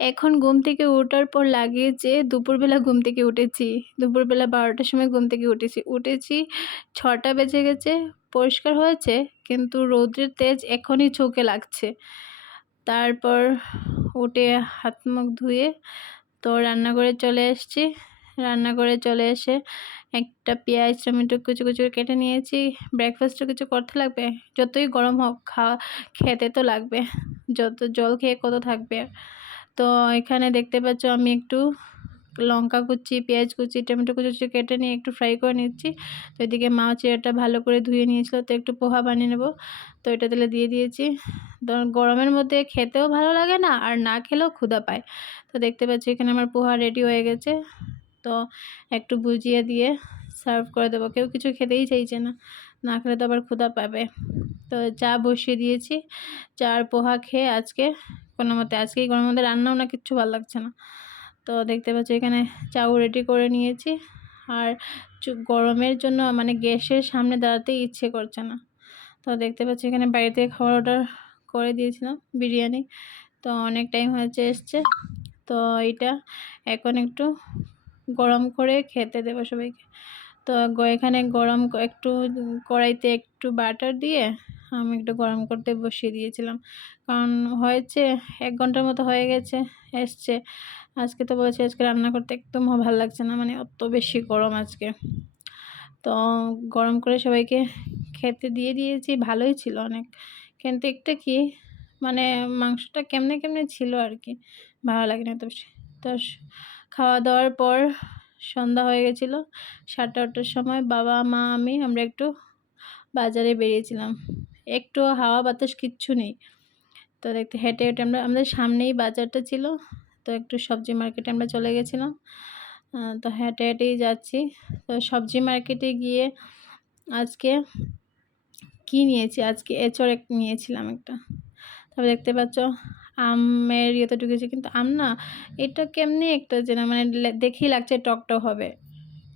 এখন ঘুম থেকে ওঠার পর লাগিয়েছে, দুপুরবেলা ঘুম থেকে উঠেছি। দুপুরবেলা বারোটার সময় ঘুম থেকে উঠেছি। উঠেছি ছটা বেজে গেছে, পরিষ্কার হয়েছে, কিন্তু রৌদ্রের তেজ এখনই চোখে লাগছে। তারপর উঠে হাত মুখ ধুয়ে তো রান্নাঘরে চলে এসেছি। রান্নাঘরে চলে এসে একটা পেঁয়াজ, টমেটো কুচু কুচু কেটে নিয়েছি। ব্রেকফাস্টও কিছু করতে লাগবে? যতই গরম হোক, খাওয়া, খেতে তো লাগবে। যত জল খেয়ে কত থাকবে? তো এখানে দেখতে পাচ্ছ আমি একটু লঙ্কা কুচি, পেঁয়াজ কুচি, টমেটো কুচি কেটে নিয়ে একটু ফ্রাই করে নিচ্ছি। তো এদিকে মা চেয়ারটা ভালো করে ধুয়ে নিয়েছিল, তো একটু পোহা বানিয়ে নেব। তো এটা তেলে দিয়ে দিয়েছি। গরমের মধ্যে খেতেও ভালো লাগে না, আর না খেলেও ক্ষুধা পায়। তো দেখতে পাচ্ছি এখানে আমার পোহা রেডি হয়ে গেছে। তো একটু বুঝিয়ে দিয়ে সার্ভ করে দেবো। কেউ কিছু খেতেই চাইছে না না খেলে তো আবার ক্ষুধা পাবে। তো চা বসিয়ে দিয়েছি। চার পোহা খেয়ে আজকে কোনো মতে। আজকে এই গরমের মধ্যে রান্নাও না, কিচ্ছু ভালো লাগছে না। তো দেখতে পাচ্ছি এখানে চাউ রেডি করে নিয়েছি। আর গরমের জন্য মানে গ্যাসের সামনে দাঁড়াতে ইচ্ছে করছে না। তো দেখতে পাচ্ছি এখানে বাড়িতে খাবার অর্ডার করে দিয়েছিলাম বিরিয়ানি। তো অনেক টাইম হয়েছে এসছে। তো এটা এখন একটু গরম করে খেতে দেবো সবাইকে। তো এখানে গরম একটু কড়াইতে একটু বাটার দিয়ে আমি একটু গরম করতে বসিয়ে দিয়েছিলাম। কারণ হয়েছে, এক ঘণ্টার মতো হয়ে গেছে, এসছে। আজকে তো বলেছি, আজকে রান্না করতে একদম ভালো লাগছে না মানে অত বেশি গরম আজকে। তো গরম করে সবাইকে খেতে দিয়ে দিয়েছি, ভালোই ছিল অনেক। কিন্তু একটা কি মানে মাংসটা কেমনে কেমনে ছিল আর কি, ভালো লাগে না তো তো খাওয়া দাওয়ার পর সন্ধ্যা হয়ে গেছিল, সাতটা আটটার সময় বাবা, মা, আমি আমরা একটু বাজারে বেরিয়েছিলাম। একটু হাওয়া বাতাস কিচ্ছু নেই। তো দেখতে, হেঁটে হেঁটে আমরা, আমাদের সামনেই বাজারটা ছিল। তো একটু সবজি মার্কেটে আমরা চলে গেছিলাম। তো হেঁটে হেঁটেই যাচ্ছি। তো সবজি মার্কেটে গিয়ে আজকে কি নিয়েছি? আজকে এচড় নিয়েছিলাম একটা। তারপর দেখতে পাচ্ছ, আমের ইয়েতে ঢুকেছে, কিন্তু আম না, এটা কেমনি একটা যে না মানে দেখেই লাগছে টক টক হবে।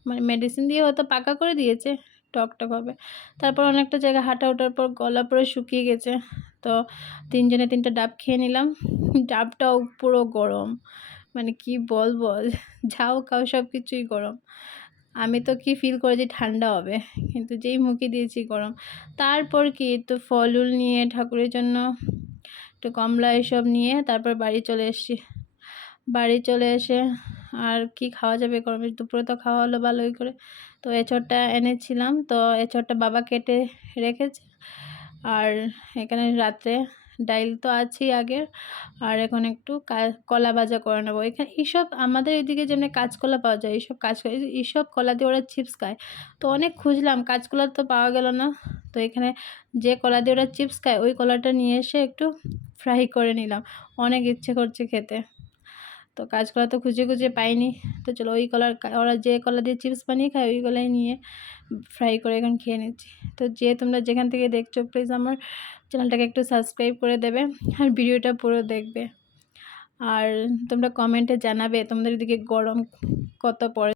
মানে মেডিসিন দিয়ে হয়তো পাকা করে দিয়েছে। টক টক হবে। তারপর অনেকটা জায়গা হাঁটা ওঠার পর গলা পুরো শুকিয়ে গেছে। তো তিনজনে তিনটা ডাব খেয়ে নিলাম। ডাবটাও পুরো গরম। মানে কি বলব, যাও খাও সব কিছুই গরম। আমি তো কি ফিল করেছি ঠান্ডা হবে, কিন্তু যেই মুখে দিয়েছি গরম। তারপর কি তো ফল নিয়ে ঠাকুরের জন্য, একটু কমলা এসব নিয়ে তারপর বাড়ি চলে এসেছি। বাড়ি চলে এসে আর কি খাওয়া যাবে? গরমে দুপুরে তো খাওয়া হলো ভালোই করে। তো এঁচড়টা এনেছিলাম। তো এঁচড়টা বাবা কেটে রেখেছে। আর এখানে রাত্রে ডাইল তো আছেই আগের। আর এখন একটু কলা ভাজা করে নেব। এখানে এইসব আমাদের এদিকে যেমনি কাঁচকলা পাওয়া যায়, এইসব কাজ এইসব কলা দিয়ে ওরা চিপস খায়। তো অনেক খুঁজলাম, কাঁচকলা তো পাওয়া গেল না। তো এখানে যে কলা দিয়ে ওরা চিপস খায়, ওই কলাটা নিয়ে এসে একটু ফ্রাই করে নিলাম। অনেক ইচ্ছে করছে খেতে। তো কাজ করা তো খুঁজে খুঁজে পাইনি। তো চলো ওই কলার ওরা যে কলা দিয়ে চিপস বানিয়ে খায়, ওই কলাই নিয়ে ফ্রাই করে এখন খেয়ে নিচ্ছি। তো যে তোমরা যেখান থেকে দেখছ প্লিজ আমার চ্যানেলটাকে একটু সাবস্ক্রাইব করে দেবে আর ভিডিওটা পুরো দেখবে। আর তোমরা কমেন্টে জানাবে তোমাদের দিকে গরম কত পড়ে